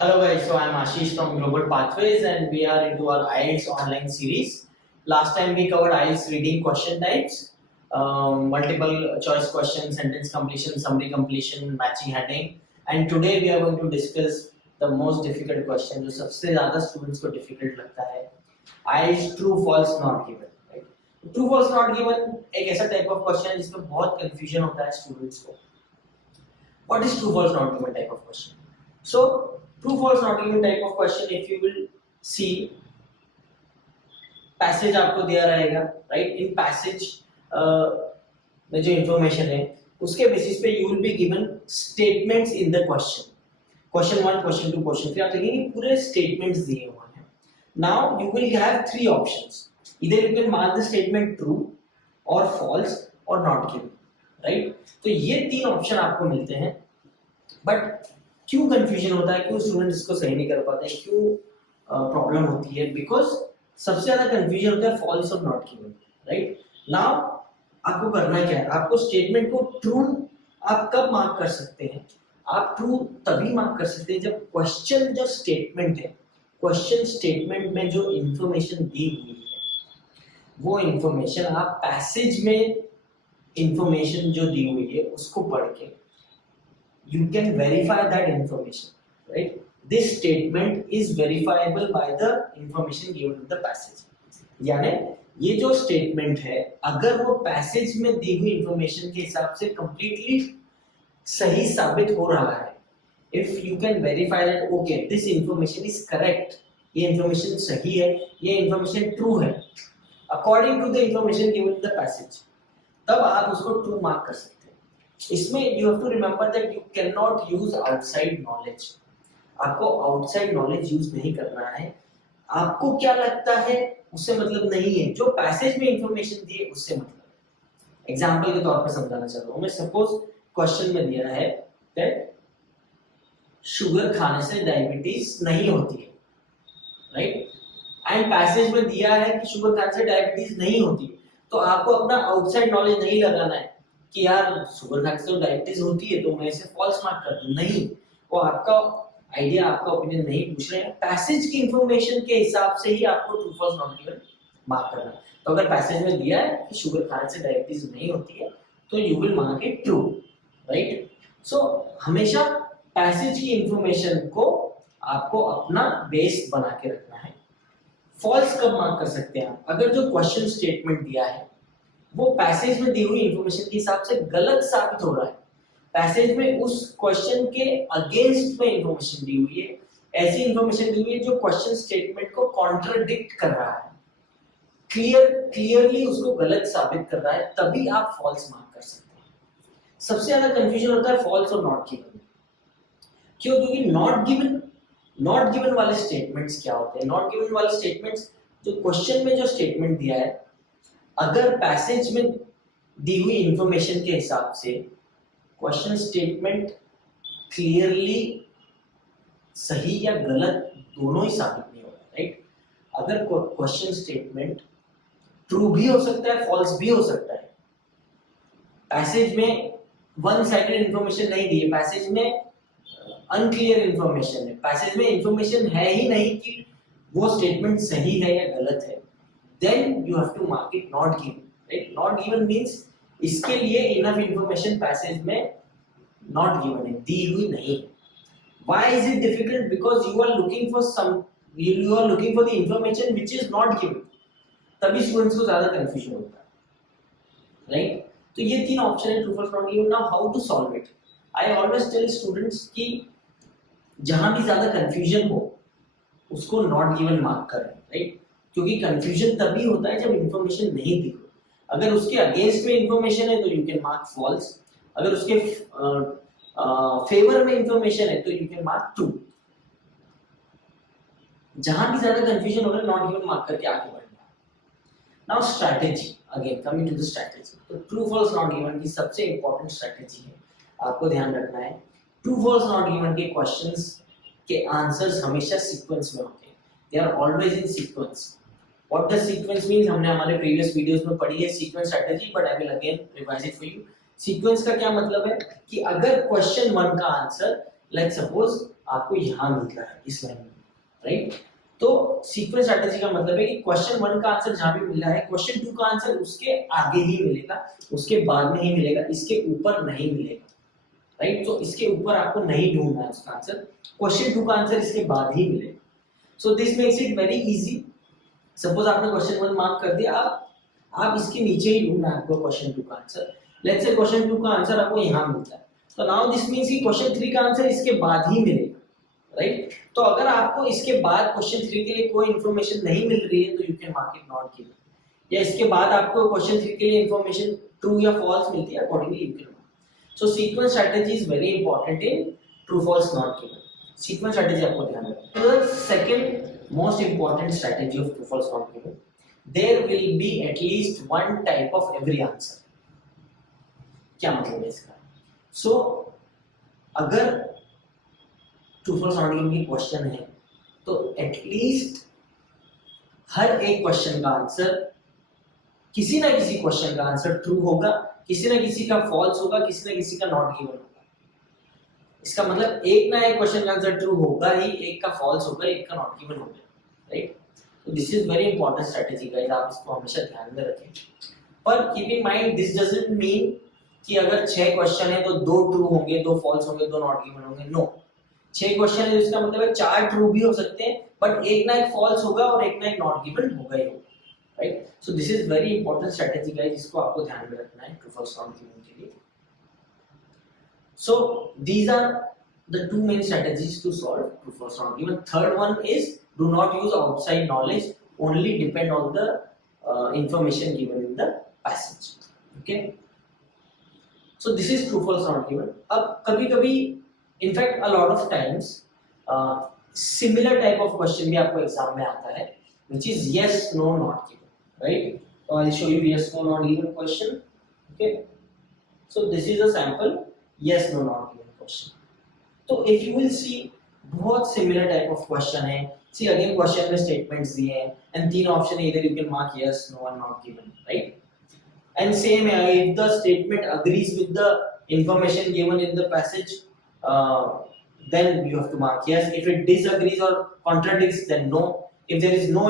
Hello guys, so I'm Ashish from Global Pathways and we are into our IELTS online series. Last time we covered IELTS reading question types, multiple choice questions, sentence completion, summary completion, matching heading, and today we are going to discuss the most difficult question जो सबसे ज़्यादा students को difficult लगता है IELTS true false not given. Right? True false not given एक ऐसा type of question है जिसमें बहुत confusion होता है students को. What is true false not given type of question? So true false not given type of question, if you will see passage आपको दिया रहेगा, right? In passage में जो information है उसके basis पे you will be given statements in the question. Question 1, question 2, question 3 आप देखेंगे पूरे statements दिए हुए हैं. Now you will have three options. Either you can mark the statement true or false or not given, right? तो ये तीन option आपको मिलते हैं. बट क्यों कंफ्यूजन होता है, क्यों स्टूडेंट इसको सही नहीं कर पाते, क्यों प्रॉब्लम होती है? बिकॉज सबसे ज्यादा कंफ्यूजन होता है फॉल्स और नॉट गिवन. राइट नाउ आपको करना क्या है, आपको स्टेटमेंट को ट्रू आप कब मार्क कर सकते हैं? आप ट्रू तभी मार्क कर सकते हैं जब क्वेश्चन जो स्टेटमेंट है, क्वेश्चन स्टेटमेंट में जो इंफॉर्मेशन दी हुई है वो इंफॉर्मेशन आप पैसेज में इंफॉर्मेशन जो दी हुई है उसको पढ़ के you can verify that information, right? This statement is verifiable by the information given in the passage. यानी ये जो स्टेटमेंट है अगर वो पैसेज में दी हुई इंफॉर्मेशन के हिसाब से कंप्लीटली सही साबित हो रहा है, if you can verify that okay this information is correct, ये इंफॉर्मेशन सही है, ये इंफॉर्मेशन ट्रू है according to the information given in the passage, तब आप उसको ट्रू मार्क कर सकते हैं. इसमें you have to remember that you cannot use outside knowledge. आपको outside knowledge use नहीं करना है. आपको क्या लगता है उससे मतलब नहीं है, जो पैसेज में इंफॉर्मेशन दी है उससे मतलब है. एग्जाम्पल के तौर पर समझाना चाह रहा हूँ मैं. सपोज क्वेश्चन में दिया है that शुगर खाने से डायबिटीज नहीं होती है, राइट? एंड पैसेज में दिया है कि शुगर खाने से डायबिटीज नहीं होती है. तो आपको अपना आउटसाइड नॉलेज नहीं लगाना है कि यार शुगर खाने से तो डायबिटीज होती है तो मैं इसे फॉल्स मार्क कर दूं. नहीं, वो आपका आइडिया, आपका ओपिनियन नहीं पूछ रहे हैं. पैसेज की इंफॉर्मेशन के हिसाब से ही आपको true false not given mark करना है. तो अगर पैसेज में दिया है कि शुगर खाने से डायबिटीज नहीं होती है तो you will mark it true, right? So हमेशा पैसेज की इंफॉर्मेशन को आपको अपना बेस बना के रखना है. फॉल्स कब मार्क कर सकते हैं आप? अगर जो क्वेश्चन स्टेटमेंट दिया है वो पैसेज में दी हुई इंफॉर्मेशन के हिसाब से गलत साबित हो रहा है, पैसेज में उस क्वेश्चन के अगेंस्ट में इंफॉर्मेशन दी हुई है, ऐसी इंफॉर्मेशन दी हुई है जो क्वेश्चन स्टेटमेंट को कॉन्ट्रडिक्ट कर रहा है, क्लियरली उसको गलत साबित कर रहा है, तभी आप फॉल्स मार्क कर सकते हैं. सबसे ज्यादा कंफ्यूजन होता है फॉल्स और नॉट गिवन. क्यों? क्योंकि नॉट गिवन वाले स्टेटमेंट्स क्या होते हैं? नॉट गिवन वाले स्टेटमेंट्स जो क्वेश्चन में जो स्टेटमेंट दिया है अगर पैसेज में दी हुई इंफॉर्मेशन के हिसाब से क्वेश्चन स्टेटमेंट क्लियरली सही या गलत दोनों ही साबित नहीं हो रहा, राइट? अगर क्वेश्चन स्टेटमेंट ट्रू भी हो सकता है, फॉल्स भी हो सकता है. पैसेज में वन साइडेड इंफॉर्मेशन नहीं दी है, पैसेज में अनक्लियर इंफॉर्मेशन है, पैसेज में इंफॉर्मेशन है ही नहीं कि वो स्टेटमेंट सही है या गलत है, then you have to mark it not given, right? Not given means इसके लिए enough information passage में not given है, दी हुई नहीं है. Why is it difficult? Because you are looking for the information which is not given. तभी students को ज्यादा कंफ्यूजन होता है, राइट? तो ये तीन ऑप्शन है, true false not given. Now how to solve it? I always tell students कि जहां भी ज्यादा कंफ्यूजन हो उसको नॉट गिवन मार्क करें, राइट? क्योंकि कंफ्यूजन तभी होता है जब इंफॉर्मेशन नहीं दी हो. अगर उसके अगेंस्ट में इंफॉर्मेशन है तो यू कैन मार्क फॉल्स, अगर उसके फेवर में इंफॉर्मेशन है तो यू कैन मार्क ट्रू. जहां भी ज्यादा कंफ्यूजन हो रहा है नॉट गिवन मार्क करके आगे बढ़ना. Now strategy, again coming to the strategy. तो ट्रू फॉल्स नॉट गिवन की सबसे इंपॉर्टेंट स्ट्रैटेजी है, आपको ध्यान रखना है. ट्रू फॉल्स नॉट गिवन के क्वेश्चंस के आंसर्स हमेशा सीक्वेंस में होते हैं. They are always in sequence. What does sequence means? हमने हमारे previous videos में पढ़ी है sequence strategy, but I will again revise it for you. Sequence का क्या मतलब है कि अगर question 1 का आंसर लेट्स सपोज आपको यहाँ मिलता है इस लाइन में, राइट? तो सीक्वेंस स्ट्रेटेजी का मतलब है कि क्वेश्चन 1 का आंसर जहां भी मिला है, क्वेश्चन 2 का आंसर उसके आगे ही मिलेगा, उसके बाद में ही मिलेगा, इसके ऊपर नहीं मिलेगा, राइट? तो इसके ऊपर आपको नहीं ढूंढना है उसका आंसर, क्वेश्चन 2 का आंसर इसके बाद ही मिलेगा. So this makes it very easy. Suppose आपने क्वेश्चन 1 मार्क कर दिया, आप इसके नीचे ही ढूंढना है आपको क्वेश्चन 2 का आंसर. लेट्स से क्वेश्चन 2 का आंसर आपको यहाँ मिलता है, तो नाउ दिस मींस कि क्वेश्चन 3 का आंसर इसके बाद ही मिलेगा, राइट? तो अगर आपको इसके बाद क्वेश्चन 3 के लिए कोई इंफॉर्मेशन नहीं मिल रही है तो you can mark it not given, या इसके बाद आपको क्वेश्चन 3 के लिए इंफॉर्मेशन ट्रू या फॉल्स मिलती है, accordingly you can mark. So sequence strategy is very important in true false not given. Sequence strategy आपको ध्यान रखना है. The second most important strategy of true false not given, there will be at least one type of every answer. क्या मतलब है इसका? So अगर true false not given की क्वेश्चन है तो एटलीस्ट हर एक क्वेश्चन का आंसर, किसी ना किसी क्वेश्चन का आंसर ट्रू होगा, किसी ना किसी का फॉल्स होगा, किसी ना किसी का नॉट गिवन होगा. इसका मतलब एक ना एक क्वेश्चन का आंसर ट्रू होगा ही, एक का फॉल्स होगा, एक का नॉट गिवन होगा, राइट? तो this is very important strategy guys, आप इसको हमेशा ध्यान में रखें. पर keep in mind this doesn't mean कि अगर 6 क्वेश्चन है तो 2 ट्रू होंगे, 2 फॉल्स होंगे, 2 नॉट गिवन होंगे. नो, 6 क्वेश्चन है इसका मतलब है 4 ट्रू भी हो सकते हैं, बट एक ना एक फॉल्स होगा और एक ना एक नॉट गिवन होगा ही होगा, right? So this is very important strategy guys, इसको आपको ध्यान में रखना है ट्रू फॉल्स नॉट गिवन के लिए. So these are the two main strategies to solve true false not given. Third one is do not use outside knowledge, only depend on the information given in the passage. Okay, so this is true false not given. अब कभी-कभी in fact a lot of times similar type of question भी आपको exam में आता है, which is yes no not given, right? So I'll show you yes no not given question. Okay, so this is a sample yes no not given question. तो if you will see बहुत similar type of question है. See again question में statements दिए हैं and 3 option either you can mark yes no or not given, right? And same है, if the statement agrees with the information given in the passage, then you have to mark yes. If it disagrees or contradicts, then no. If there is no